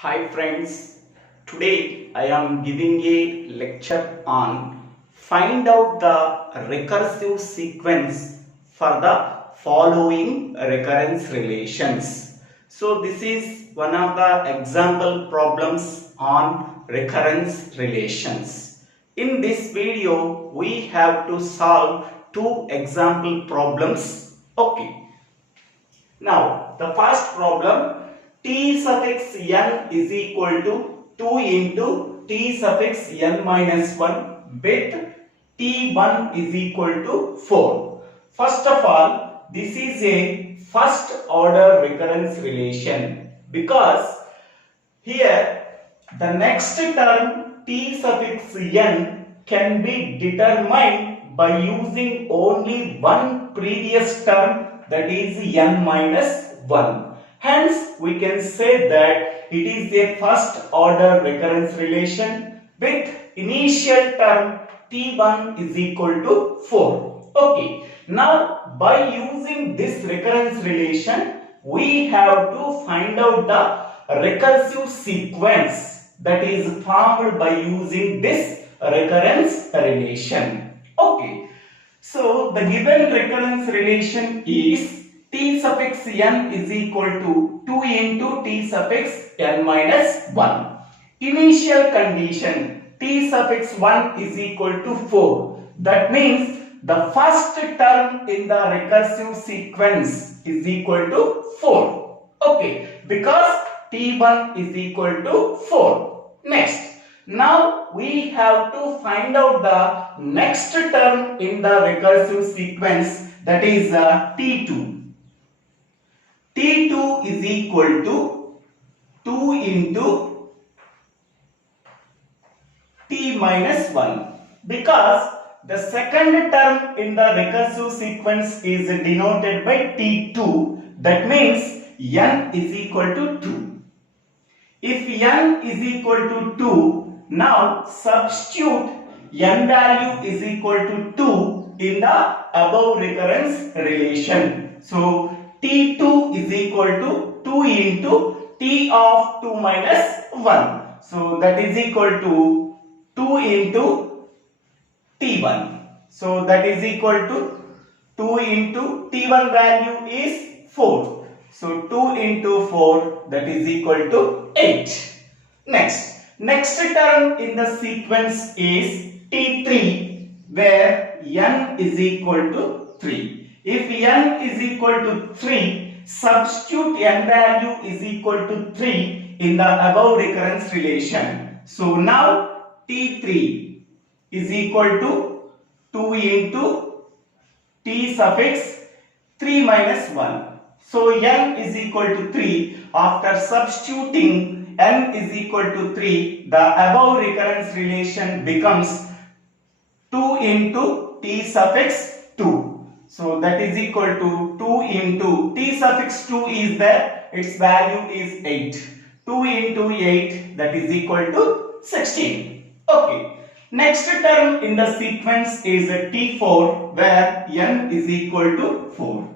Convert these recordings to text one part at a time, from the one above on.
Hi friends, today I am giving a lecture on find out the recursive sequence for the following recurrence relations. So this is one of the example problems on recurrence relations. In this video we have to solve two example problems. Okay. Now, the first problem, t suffix n is equal to 2 into t suffix n minus 1 with t1 is equal to 4. First of all, this is a first order recurrence relation because here the next term t suffix n can be determined by using only one previous term, that is n minus 1. Hence, we can say that it is a first order recurrence relation with initial term t1 is equal to 4. Okay. Now, by using this recurrence relation, we have to find out the recursive sequence that is formed by using this recurrence relation. Okay. So, the given recurrence relation is t suffix n is equal to 2 into t suffix n minus 1. Initial condition t suffix 1 is equal to 4. That means the first term in the recursive sequence is equal to 4. Okay, because t1 is equal to 4. Next. Now we have to find out the next term in the recursive sequence, that is t2. t2 is equal to 2 into t minus 1 because the second term in the recursive sequence is denoted by t2. That means n is equal to 2. If n is equal to 2, now substitute n value is equal to 2 in the above recurrence relation. So t2 is equal to 2 into t of 2 minus 1. So that is equal to 2 into t1. So that is equal to 2 into t1 value is 4. So 2 into 4, that is equal to 8. Next term in the sequence is t3 where n is equal to 3. If n is equal to 3, substitute n value is equal to 3 in the above recurrence relation. So now t3 is equal to 2 into t suffix 3 minus 1. So n is equal to 3. After substituting n is equal to 3, the above recurrence relation becomes 2 into t suffix 2. So that is equal to 2 into t suffix 2 is there, its value is 8. 2 into 8, that is equal to 16. Okay. Next term in the sequence is t4 where n is equal to 4.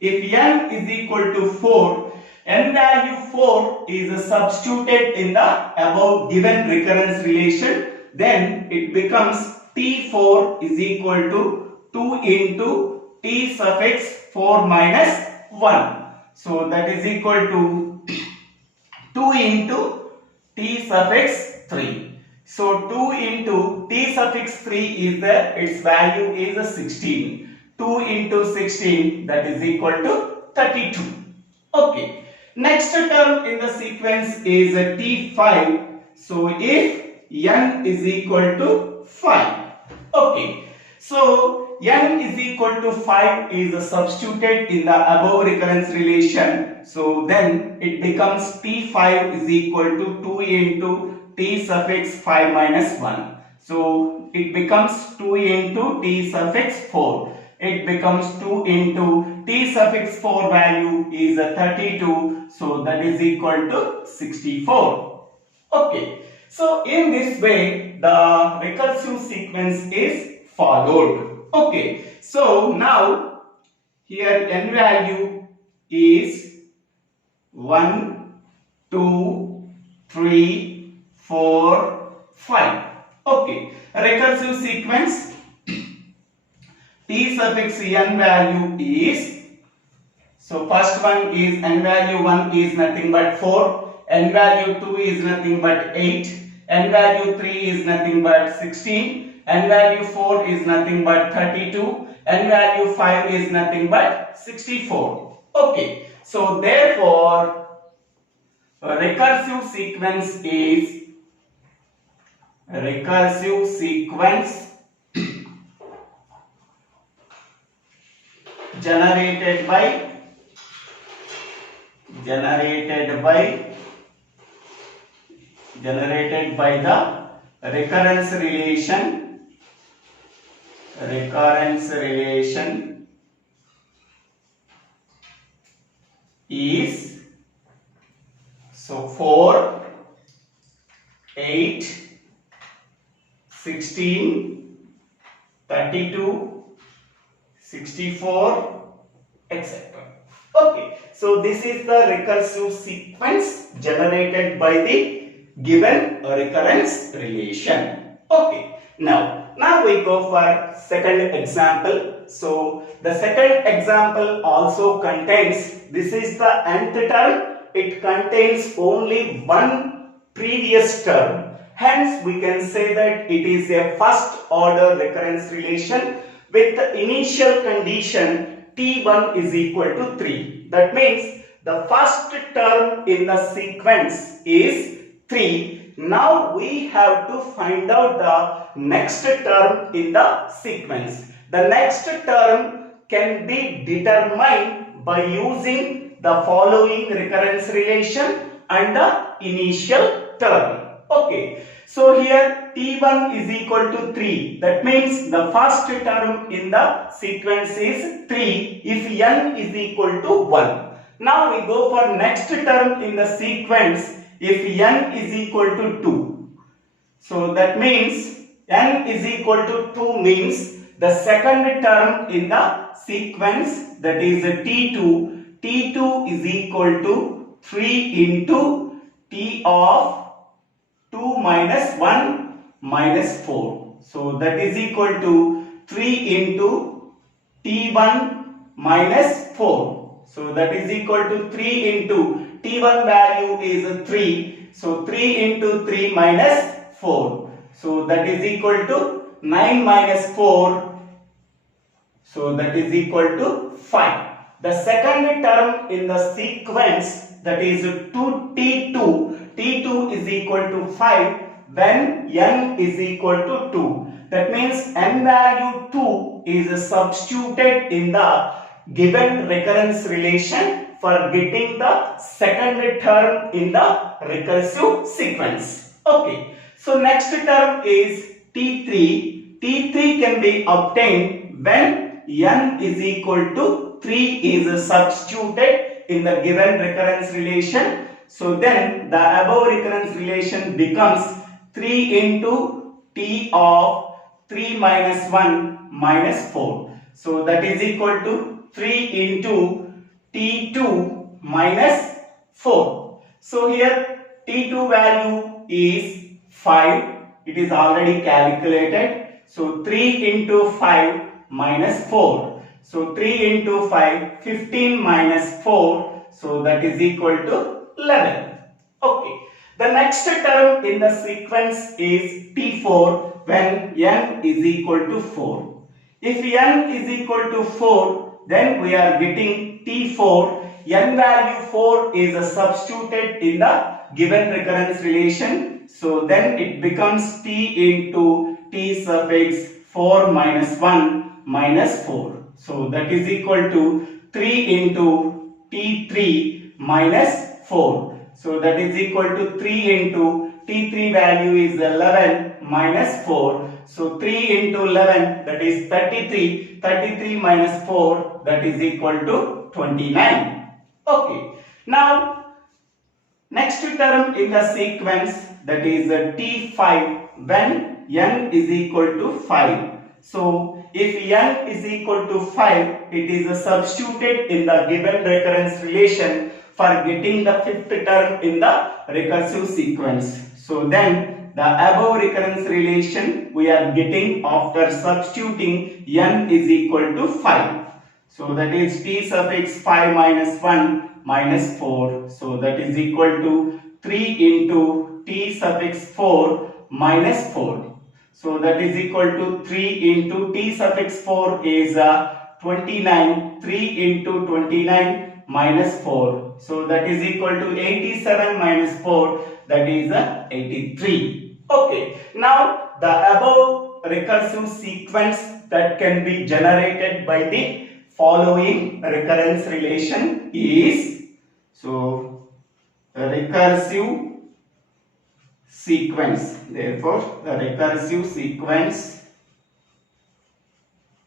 If n is equal to 4, n value 4 is substituted in the above given recurrence relation, then it becomes t4 is equal to 2 into t suffix 4 minus 1. So that is equal to 2 into t suffix 3. So 2 into t suffix 3 is there, its value is 16. 2 into 16, that is equal to 32. Okay. Next term in the sequence is t5. So if n is equal to 5. Okay. So n is equal to 5 is substituted in the above recurrence relation. So then it becomes t5 is equal to 2 into t suffix 5 minus 1. So it becomes 2 into t suffix 4. It becomes 2 into t suffix 4 value is 32. So that is equal to 64. Okay. So in this way the recursive sequence is followed. Okay. So now here n value is 1, 2, 3, 4, 5. Okay, recursive sequence t suffix n value is, so first one is n value 1 is nothing but 4, n value 2 is nothing but 8, n value 3 is nothing but 16, n value 4 is nothing but 32, n value 5 is nothing but 64. Okay, so therefore recursive sequence is generated by the recurrence relation is, so 4, 8, 16, 32, 64, etc. Okay, so this is the recursive sequence generated by the given recurrence relation. Okay, now we go for second example. So the second example also contains, this is the nth term, it contains only one previous term. Hence we can say that it is a first order recurrence relation with the initial condition t1 is equal to 3. That means the first term in the sequence is 3. Now we have to find out the next term in the sequence. The next term can be determined by using the following recurrence relation and the initial term. Okay, so here t1 is equal to 3. That means the first term in the sequence is 3 if n is equal to 1. Now we go for next term in the sequence if n is equal to 2. So that means n is equal to 2 means the second term in the sequence, that is t2. t2 is equal to 3 into t of 2 minus 1 minus 4. So that is equal to 3 into t1 minus 4. So that is equal to 3 into t1 value is 3. So 3 into 3 minus 4. So that is equal to 9 minus 4. So that is equal to 5. The second term in the sequence, that is t2 is equal to 5 when n is equal to 2. That means n value 2 is substituted in the given recurrence relation for getting the second term in the recursive sequence. Okay, so next term is t3. t3 can be obtained when n is equal to 3 is substituted in the given recurrence relation. So then the above recurrence relation becomes 3 into t of 3 minus 1 minus 4. So that is equal to 3 into t2 minus 4. So here t2 value is 5. It is already calculated. So 3 into 5 minus 4. So 3 into 5, 15 minus 4. So that is equal to 11. Okay. The next term in the sequence is t4 when n is equal to 4. If n is equal to 4, then we are getting t4. N value 4 is substituted in the given recurrence relation. So then it becomes t into t suffix 4 minus 1 minus 4. So that is equal to 3 into t3 minus 4. So that is equal to 3 into t3 value is 11 minus 4. So 3 into 11, that is 33. 33 minus 4, that is equal to 29. Okay. Now next term in the sequence, that is t5 when n is equal to 5. So if n is equal to 5, it is substituted in the given recurrence relation for getting the fifth term in the recursive sequence. So then the above recurrence relation we are getting after substituting n is equal to 5. So that is t suffix 5 minus 1 minus 4. So that is equal to 3 into t suffix 4 minus 4. So that is equal to 3 into t suffix 4 is 29. 3 into 29 minus 4. So that is equal to 87 minus 4, that is 83. Okay. Now the above recursive sequence that can be generated by the following recurrence relation is, so recursive sequence, therefore the recursive sequence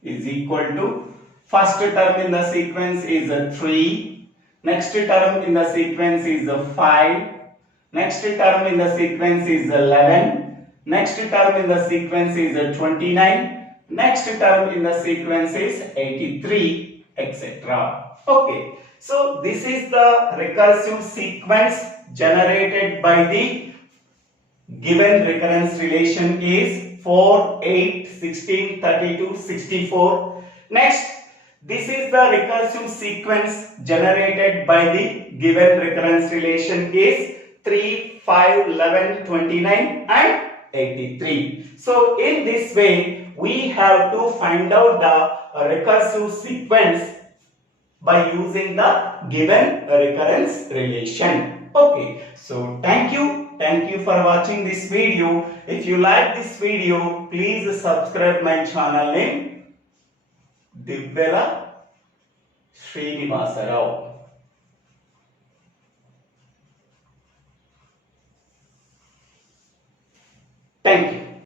is equal to, first term in the sequence is 3, next term in the sequence is 5, next term in the sequence is 11, next term in the sequence is 29, next term in the sequence is 83, etc. Okay, so this is the recursive sequence generated by the given recurrence relation is 4, 8, 16, 32, 64. Next, this is the recursive sequence generated by the given recurrence relation is 3, 5, 11, 29 and 83. So in this way we have to find out the recursive sequence by using the given recurrence relation. Okay, so thank you for watching this video. If you like this video, please subscribe my channel name Divvela Srinivasa Rao.